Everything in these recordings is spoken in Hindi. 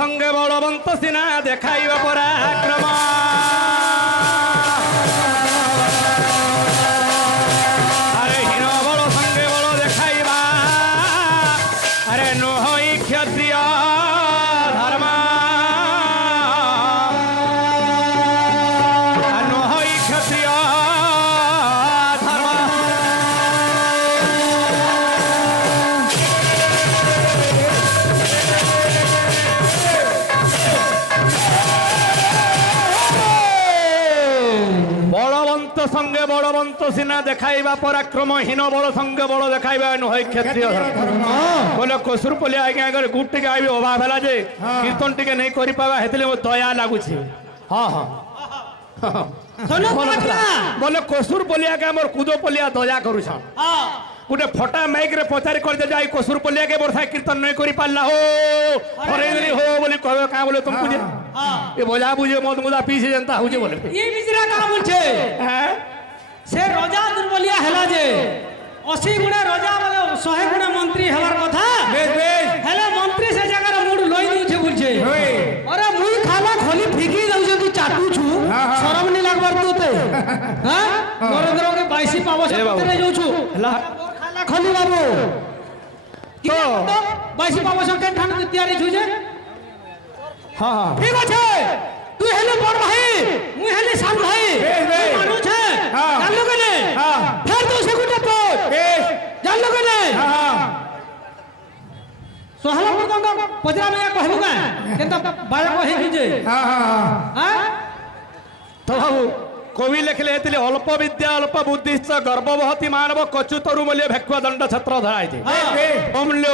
সঙ্গে বলবন্ত সিনা দেখাইব পরাক্রম আরে হীন বল সঙ্গে বল দেখাইবা আরে নহই ক্ষত্রিয় ধর্ম নহই ক্ষত্রিয় ধর্ম বলবন্ত সঙ্গে বলবন্ত সিনা দেখাইবা পরাক্রম হীন বল সঙ্গে বল দেখাইবা নহই ক্ষত্রিয় ধর্ম বলে কসুর পলি আগে আগে গুট টিকে আইবি অভাব হেলা যে কীর্তন টিকে নেই করি পাবা হেতলে মো দয়া লাগুছে হ্যাঁ হ্যাঁ বলে কসুর পলিয়া কে আমার কুদো পলিয়া দয়া করুছন গোটে ফটা মাইক রে পচারি করতে যাই কসুর পলিয়া কে বর্ষা কীর্তন নই করি পারলা হো হরেন্দ্রি হো বলি কবে কা বলে তুমি বুঝে এ বজা বুঝে মদ মুদা পিছে জনতা হুজে বলে এই বিজরা কা বলছে হ্যাঁ সে রাজা দুর্বলিয়া হেলা যে 80 গুণা রাজা বলে 100 গুণা মন্ত্রী হবার কথা বেশ বেশ হেলা মন্ত্রী সে জায়গার মুড লই দিউছে বলছে আরে মুই খালা খলি ফিকি দউছে তুই চাটুছু শরম নি লাগবার তোতে হ্যাঁ নরেন্দ্র কে 22 পাবো সতে যাউছু হেলা খালা খলি বাবু তো 22 পাবো সতে ঠান তৈয়ারি ছুছে হ্যাঁ হ্যাঁ ঠিক আছে তুই হেলে বড় ভাই মুই হেলে সান ভাই বেশ মানুষ है हाँ। জান লোকে নে हाँ। ফের তো সেগুটা তো বেশ জান লোকে নে হ্যাঁ সোহলা পর্যন্ত পজরা মে কহবু কা কিন্তু বায়া কহি যে হ্যাঁ হ্যাঁ হ্যাঁ তো বাবু কবি লেখিলে হেতলে অল্প বিদ্যা অল্প বুদ্ধিশ্চ গর্ভবতী মানব কচুতরু মূল্য ভেক্ষ দণ্ড ছত্র ধরাইছে অমূল্য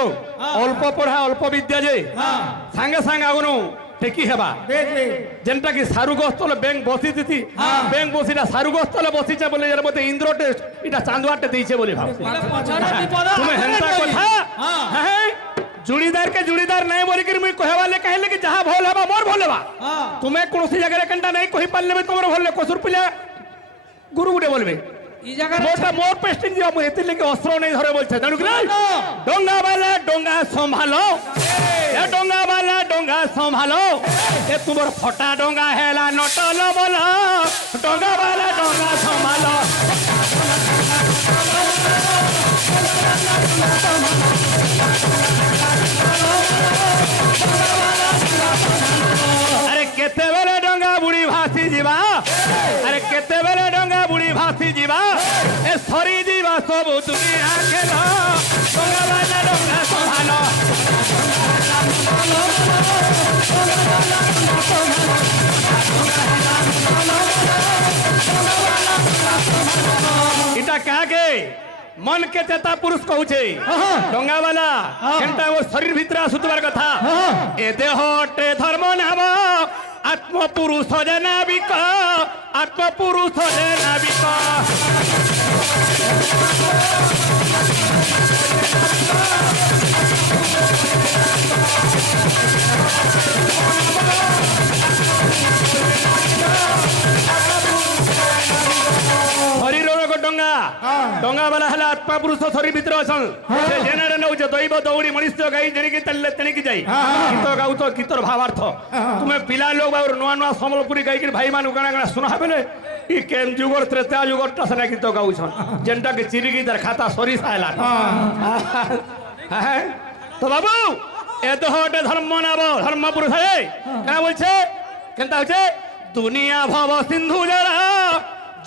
অল্প পড়া অল্প বিদ্যা যে সাঙ্গে সাঙ্গে আগুন টেকি হেবা যেনটা কি সারু গস্তলে ব্যাংক বসি দিতি ব্যাংক বসিটা সারু গস্তলে বসিছে বলে এর মধ্যে ইন্দ্রটে এটা চাঁদুয়াটে দিয়েছে বলে ভাবছি পছরা বিপদ তুমি হেনতা কথা হ্যাঁ জুড়িদার কে জুড়িদার নাই বলি কি মুই কহেবালে কহিলে কি যাহা ভল হেবা মোর ভল হেবা তুমি কোনসি জায়গায় কেনটা নাই কহি পারলে তোমার ভল কসুর পিলা গুরু গুটে বলবে এই জায়গা মোটা মোর পেস্টিং দিয়া মু হেতি লাগি অস্ত্র নাই ধরে বলছে জানো কি ডঙ্গা বালা ডঙ্গা সম্ভালো এ ডঙ্গা বালা ডঙ্গা সম্ভালো এ তোমার ফটা ডঙ্গা হেলা নটল বল ডঙ্গা বালা ডঙ্গা সম্ভালো আরে কেতেবেলে ডঙ্গা বুড়ি ভাসি ଯିବା আরে কেতেবেলে ডঙ্গা বুড়ি ভাসি ଯିବା এ সরি ଯିବା সবু দুনিয়া খেল ডঙ্গা বালা ডঙ্গা সম্ভালো এটা কাকে मन के चेता पुरुष कहूचे डंगा वाला केनता वो शरीर भीतर आसुतबार कथा ए देहटे धर्म नाम आत्म पुरुष जे नाविक आत्म पुरुष जे नाविक शरीर डंगा डंगा वाला हला आत्मा पुरुष शरीर भीतर अछन से जेनारे नउछ दैव दौड़ी मनुष्य गाई जणिकी तल्ले तणिकी जाई गीत गाउ तो गीतर भावार्थ तुमे पिला लोग और नुआ नुआ समलपुरी गाई के भाई मानु गाना गाना सुना बेले ई केम जुगर त्रेता जुगर टसना गीत गाउछन जेनटा के चिरिकी दर खाता सरी सायला हां तो बाबू ए तो हटे धर्म नाब धर्म पुरुष है का बोलछे केनता होछे दुनिया भव सिंधु जड़ा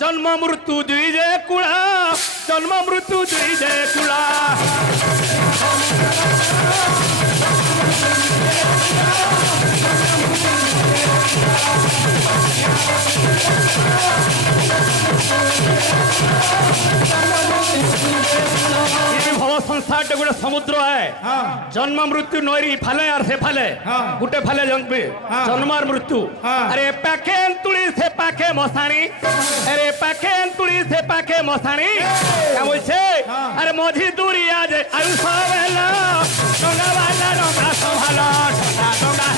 जन्म मृत्यु दुई जे कुड़ा जन्म मृत्यु दुई जे कुड़ा भव संसार गोटे समुद्र है जन्म मृत्यु नई फाले और से फाले गोटे फाले जन्म और मृत्यु अरे पाखे तुड़ी से पाखे मशाणी अरे पाखे तुड़ी से पाखे मशाणी क्या बोलছে अरे मझी दूरी आज आयुष बेला डंगा वाला डंगा संभालो डंगा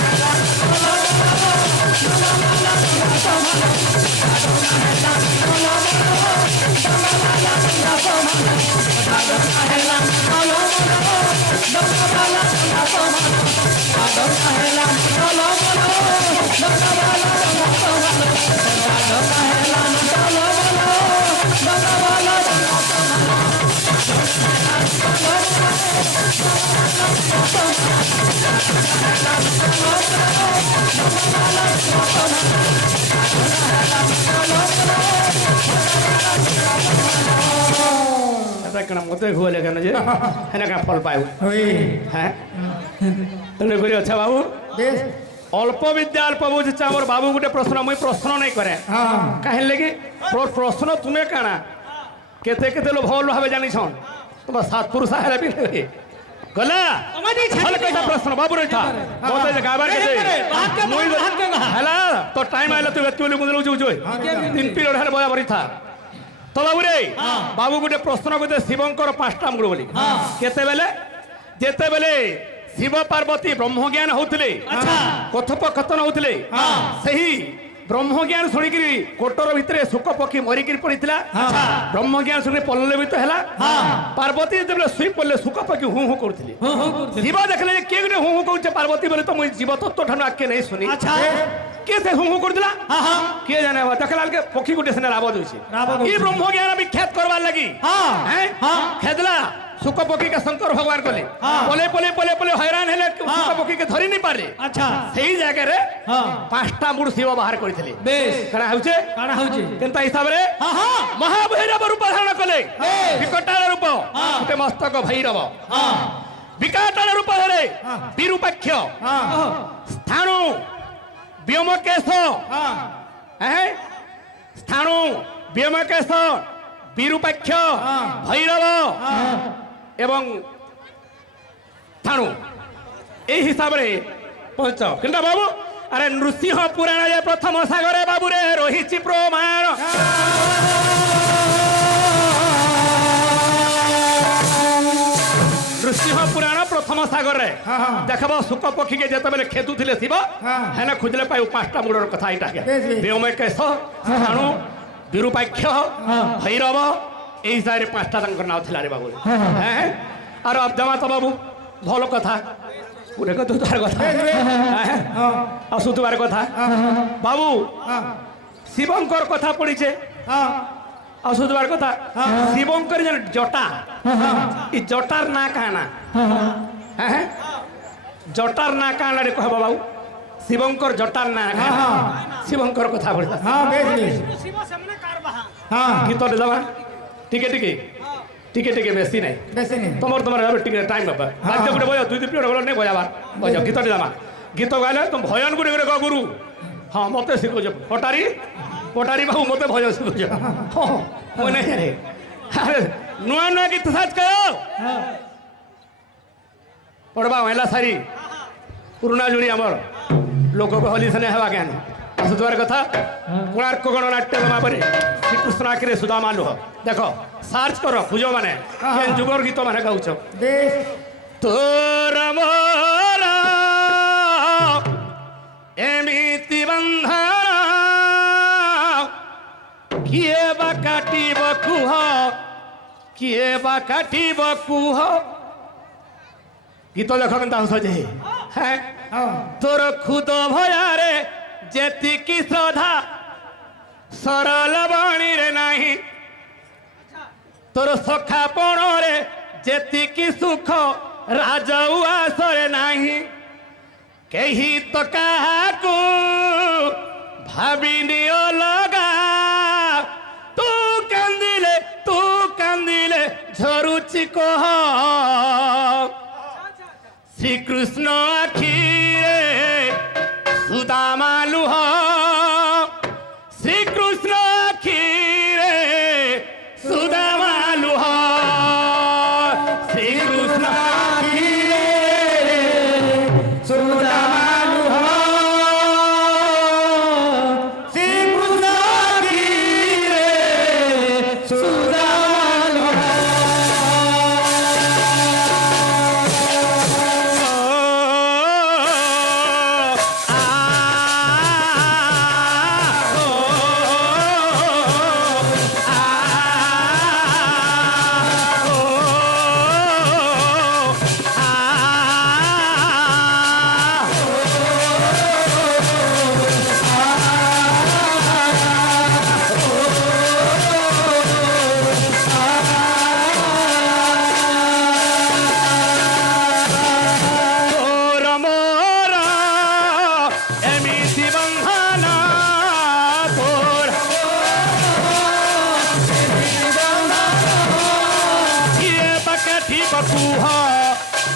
I don't এটা কেন মতে ঘুরে কেন যে হ্যাঁ কেন ফল পাইব হ্যাঁ তেমনি করে আচ্ছা বাবু বেশ অল্প বিদ্যা অল্প বুঝছে আমার বাবু গোটে প্রশ্ন মুই প্রশ্ন নাই করে হ্যাঁ কাহিল লাগি প্রশ্ন তুমি কাଣା কেতে কেতে লোক ভাল ভাবে জানিছন তোমার সাত পুরুষ হেলা বি গলা আমাদের হলে কইতা প্রশ্ন বাবু রইতা বলতে যে গাবার কেতে মুই হেলা তো টাইম আইলা তুই বেত বলি মুদল উজু জয় তিন পিরিয়ড হেলা বয়া বরিথা তো বাবু রে বাবু গোটে প্রশ্ন কইতে শিবঙ্কর পাঁচটা মুড় বলি কেতেবেলে যেতেবেলে শিব পার্বতী ব্রহ্মজ্ঞান হউଥିଲେ কথোপকথন হউଥିଲେ ସେହି ବ୍ରହ୍ମଜ୍ଞାନ ଶୁଣିକିରି କୋଟର ଭିତରେ ଶୁକ ପକ୍ଷୀ ମରିକିରି ପଡିଥିଲା ବ୍ରହ୍ମଜ୍ଞାନ ଶୁଣି ପଲ୍ଲବିତ ହେଲା ପାର୍ବତୀ ଯେତେବେଳେ ଶୋଇ ପଡିଲେ ଶୁକ ପକ୍ଷୀ ହୁଁ ହୁଁ କରୁଥିଲେ ଶିବ ଦେଖିଲେ ଯେ କିଏ ଗୋଟେ ହୁଁ ହୁଁ କରୁଛେ ପାର୍ବତୀ ବୋଲେ ତ ମୁଁ ଜୀବ ତତ୍ତ୍ୱ ଠାରୁ ଆଗକେ ନେଇ ଶୁଣି କିଏ ସେ ହୁଁ ହୁଁ କରୁଥିଲା କିଏ ଜାନେ ଦେଖିଲା ବେଳକେ ପକ୍ଷୀ ଗୋଟେ ସେନେ ରାବ ଦଉଛି ଇ ବ୍ରହ୍ମଜ୍ଞାନ ବିଖ୍ୟାତ କରବାର ଲାଗି ଖେଦଲା सुक पक्षी के शंकर भगवान कले पले पले पले पले हैरान हेले सुक पक्षी के धरि नहीं पारे अच्छा सही जगह रे पांचटा मुड़ शिव बाहर करथिले बेस कणा होचे केनता हिसाब रे महाभैरव रूप धारण कले विकटाल रूप उते मस्तक भैरव विकटाल रूप धरे विरूपाक्ष स्थाणु व्योमकेश स्थाणु व्योमकेश विरूपाक्ष भैरव एवं थाणु ए हिसाब रे पंच किंता बाबू अरे नृसिंह पुराण जे प्रथम सागरे बाबू रे रहिछि प्रमाण नृसिंह पुराण प्रथम सागर रे देखबो सुक पक्षी के जते बेले खेतु थिले शिव हेने खुजले पाइ पांचटा मुडर कथा इटा के व्योमकेश थाणु विरूपाक्ष भैरव এই সাইডে পাঁচটা তাঙ্কর নাও ଥିଲା রে বাবু হ্যাঁ আর অবজামা তো বাবু ভালো কথা পুরে কত তার কথা আসুতবার কথা বাবু শিবঙ্কর কথা পড়িছে আসুতবার কথা শিবঙ্কর যেন জটা এই জটার না কানা হ্যাঁ জটার না কানা রে কহ বাবু শিবঙ্কর জটার না শিবঙ্কর কথা পড়িতা হ্যাঁ বেশ বেশ শিব সামনে কারবাহা হ্যাঁ গীতটা যাবা টিকে টিকে টিকে টিকে বেশি নাই বেশি নেই তোমার তোমার টিকে টাইম বাবা বাদ্য গুড়ে বজাও দুই পিরিয়ড গল নাই বজাবার বজাও গীতটি যাবা গীত গাইলে তুমি ভজন গুড়ে গুড়ে গ গুরু হ্যাঁ মতে শিখুছ পটারি পটারি বাবু মতে ভজন শিখুছ মই নাই রে আরে নূয়া নূয়া গীত সাজ কর পড়বা হেলা সারি পুরুনা যোড়ি আমার লোক হলি সেনে হেবা কেন আসুতবার কথা কোଣାର୍କ ଗଣନାଟ୍ୟ ଭାବରେ ଶ୍ରୀକୃଷ୍ଣ ଆଖିରେ ସୁଦାମା ଲୁହ ଦେଖ ସାର୍ଚ୍ଚ କର ଖୋଜ ମାନେ କେନ୍ ଯୁଗର ଗୀତ ମାନେ ଗାଉଛ বেশ ତୋର ମୋର ଏମିତି ବନ୍ଧନ କିଏ ବା କାଟିବ କୁହ କିଏ ବା କାଟିବ କୁହ ଗୀତ ଦେଖ କେନ୍ତା ହସ ଯେ হ্যাঁ তোর খুদ ভয়ারে যেতিকি শ্রদ্ধা সরল বাণীরে নাই তোর সখাপণরে যেতিকি সুখ রাজউয়াসরে নাই কেহি তো কাহাকু ভাবিনি অলগা তু কান্দিলে ঝরুচি কহ শ্রীকৃষ্ণ আখিরে সুদামা লুহ শ্রীকৃষ্ণ আখিরে সুদামা লুহ শ্রীকৃষ্ণ আখিরে সুদামা লুহ শ্রীকৃষ্ণ আখিরে সুদামা লুহ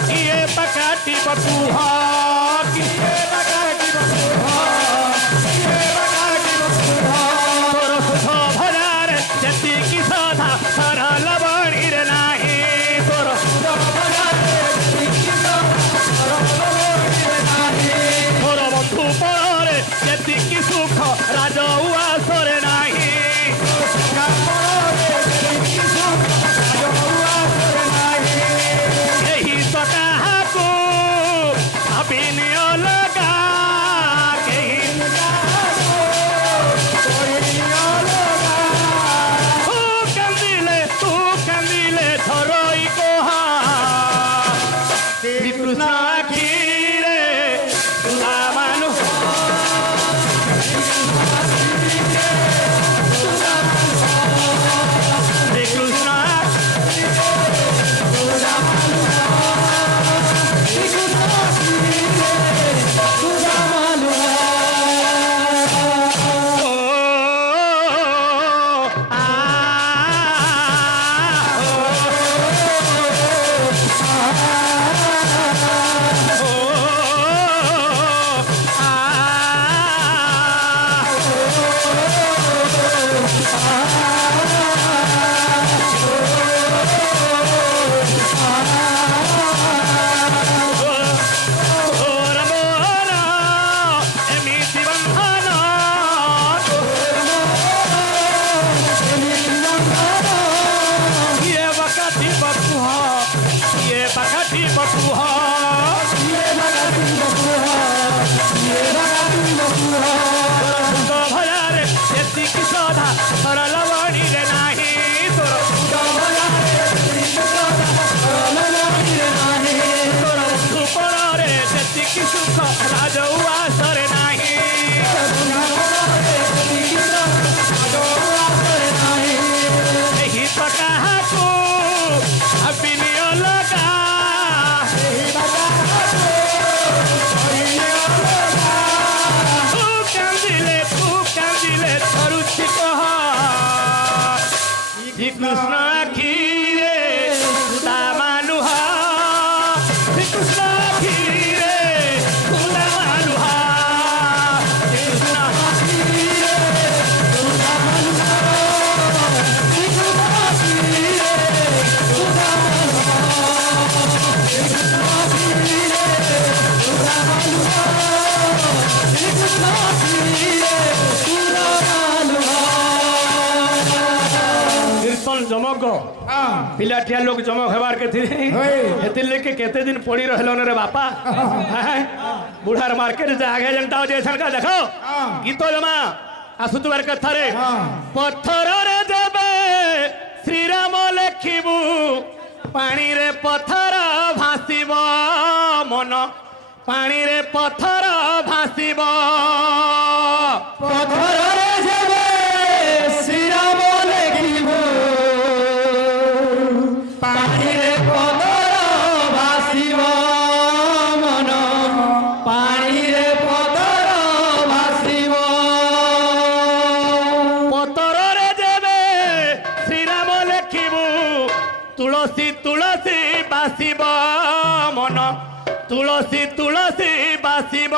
କିଏ ବା କାଟିବ କୁହ କିଏ ବା କାଟିବ କୁହ ତୋର ସୁଧ ଭଜାରେ ଯେତିକି ସଧା ସରଳ ବଣିରେ ନାହିଁ ତୋର ସୁଧ ଭଜାରେ ତୋର ବନ୍ଧୁ ପଳରେ ଯେତିକି ସୁଖ ରାଜ ଉଆସରେ ନାହିଁ ଏହି ତ କାହାକୁ ଭାବିନି ଅଲଗା କେହି ତୁ କାନ୍ଦିଲେ ଧରଇ କୋହା ଶ୍ରୀକୃଷ୍ଣ ଆଖିରେ ମାନୁ ଶ୍ରୀକୃଷ୍ଣ ଏମିତି ବନ୍ଧନ କିଏ ବା କାଟିବ କୁହ କିଏ ବା କାଟିବ କୁହ ତୋର ଭୟରେ ଯେତିକି ସଧା ସରଳ ବଣିରେ ନାହିଁ ତୋର ତୋର ସୁପଳରେ ଯେତିକି ସୁଖ ରାଜ ଉଆସରେ ନାହିଁ ଏହି ତ କାହାକୁ ଭାବିନି ଅଲଗା ତୁ କାନ୍ଦିଲେ ଧରୁଛି କହ ଶ୍ରୀକୃଷ୍ଣ ଆଖିରେ ଦାମାନୁହ ଶ୍ରୀକୃଷ୍ଣ ଆଖିରେ ଦାମାନୁହ ଶ୍ରୀକୃଷ୍ଣ কীর্তন জমক পিলাটিয়া লোক জমক হবার কে হেতির লেকে কেতে দিন পড়ি রহलन রে বাপা বুড়ার মার্কেট যে আগে যেটা যে সরকার দেখো গীত জমা আসুতবার কথারে পথরে যাবে শ্রীরাম লেখিবু পানিরে পথর ভাসিব মন পানিরে পথর ভাসিব পথরে যাবে শ্রীরাম লেখিব পানিরে পথর ভাসিব মন পানিরে পথর ভাসিব পতରରେ যেবে শ্রীরাম লেখিবু তুলসী তুলসী বাসিব মন তুলসী তুলসী বাসিব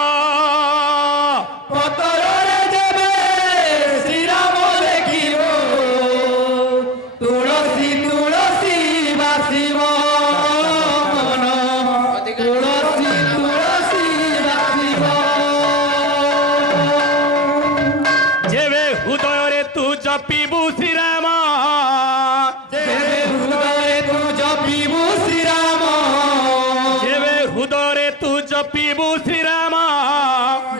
পথরে যাবে শ্রীরাম লেখিব তুলসী তুলসী বাসিব মন তুলসী তুলসী বাসিব যেবে হৃদୟରେ তু জপিবু শ্রীরাম যেবে হৃদয়ে তু জপিবু শ্রীরাম যেবে হৃদୟରେ তু জপিবু শ্রীরাম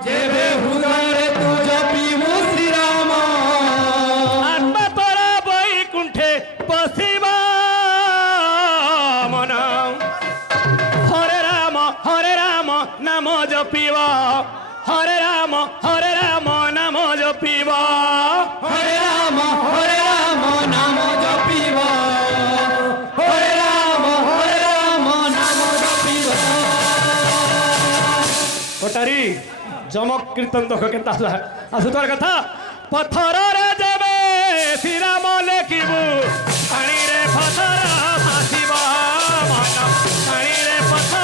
যেবে হৃদয়ে তু জপিবু শ্রীরাম আত্মা তোরা বৈকুণ্ঠে বসিব মন হরে রাম নাম জপিব হরে রাম নাম জপিব হরে রাম নাম জপিব হরে রাম নাম জপিব কোটারি জমক কীর্তন দেখো কেনতা আসুতার কথা পথରରେ যাবে শ্রীরাম লেখিবু পানিরে পথর ভাসিব মন পানিরে পথর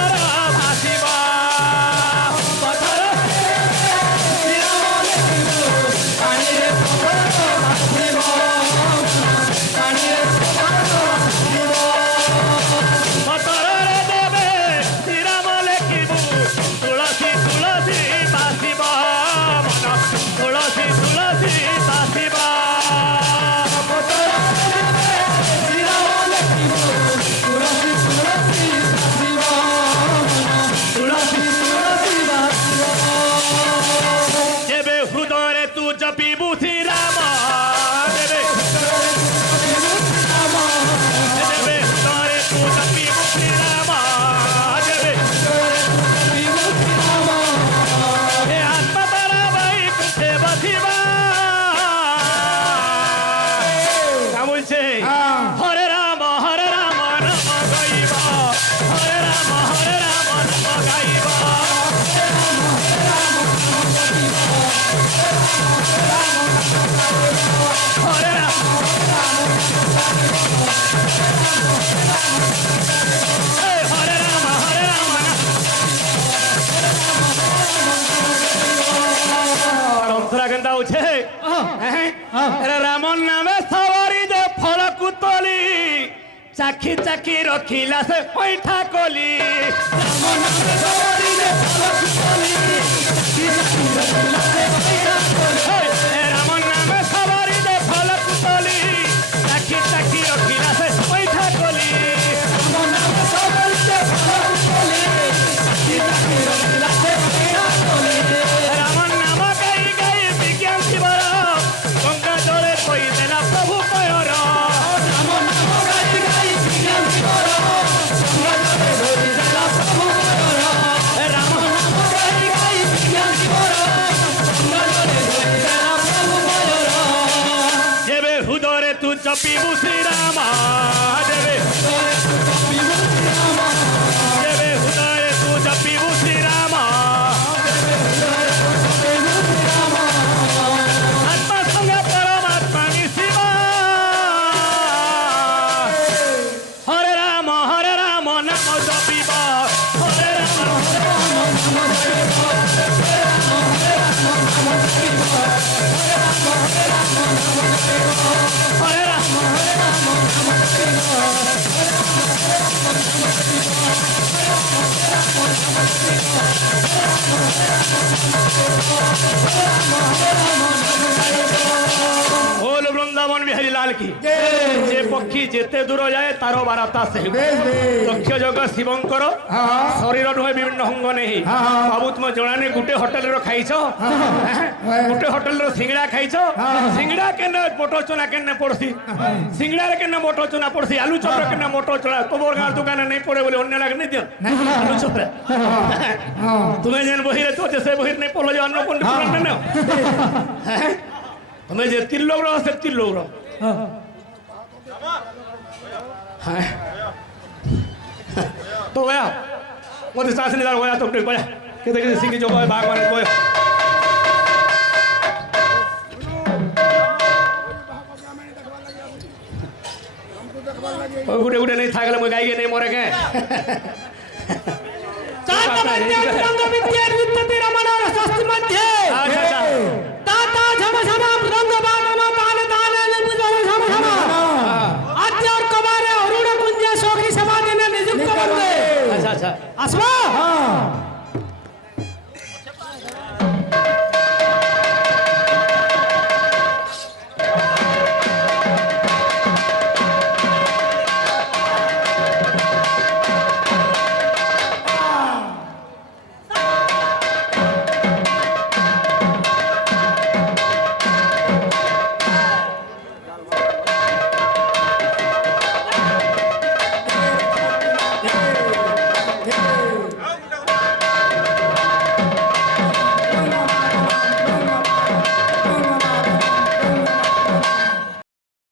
নাম গাইব হরে রাম এই হরে রাম অন্তরা কেন্তা হচ্ছে রামন নামে সবারি যে ফলকু তলি চাখি চাখি রখিলা সে পৈঠা কলি রামন নামে সবারি যে ফলকু তলি রামন নামে সবারি যে ফলকু তলি চাখি চাখি রখিলা সে পৈঠা কলি রামন নামে সবারি যে ফলকু তলি চাখি চাখি রখিলা সে পৈঠা কলি রামন নাম গাই গাই বিজ্ঞান শিবর গঙ্গা জলে কই দেলা প্রভু পয়র রামন নাম গাই গাই বিজ্ঞান শিবর গঙ্গা জলে কই দেলা প্রভু পয়র রামন নাম গাই গাই বিজ্ঞান শিবর গঙ্গা জলে কই দেলা প্রভু পয়র যেবে হৃদয়ে তু জপিবু শ্রীরাম যেবে যেবে হৃদয়ে তু জপিবু শ্রীরাম আত্মা সঙ্গে পরমাত্মা মিশিবা হরে রাম নাম জপিবা হরে রাম হরে রাম बोल वृंदावन बिहारी लाल की যে পক্ষী যেতে দূর যায় তার বারাতা সেই দক্ষ যোগ শিবঙ্কর শরীর নুহে বিভিন্ন অঙ্গ নেই বাবু তুমি জনানি গোটে হোটেলর খাইছ গোটে হোটেলর সিঙ্গড়া খাইছ সিঙ্গড়া কেন মোটর চনা কেন পড়ছি সিঙ্গড়ারে কেন মোটর চনা পড়ছি আলু চপর কেন মোটর চনা তোমার গাঁ দোকানে নেই পড়ে বলে অন্য লাগে নেই দিও আলু চপরে তুমি যেন বহিরে তো সে বহির নেই পড়লো যে অন্য কোন নেও তুমি যে 3 লোক রহ সে 3 লোক রহ तो गया वो तो सास निदार गया तो बड़ा किधर किधर सिंह जो भाग मारे कोई गुडे गुडे नहीं था गला मैं गाई के नहीं मोरे के चार विद्या रंग विद्या विद्यते रमण रसस्त मध्य अच्छा अच्छा ताता झम झम रंग बाण तान तान निपुजन झम झम आद्य और कबारे अरुण कुंज शोकी सभा देने नियुक्त बंदे अच्छा अच्छा अस्मा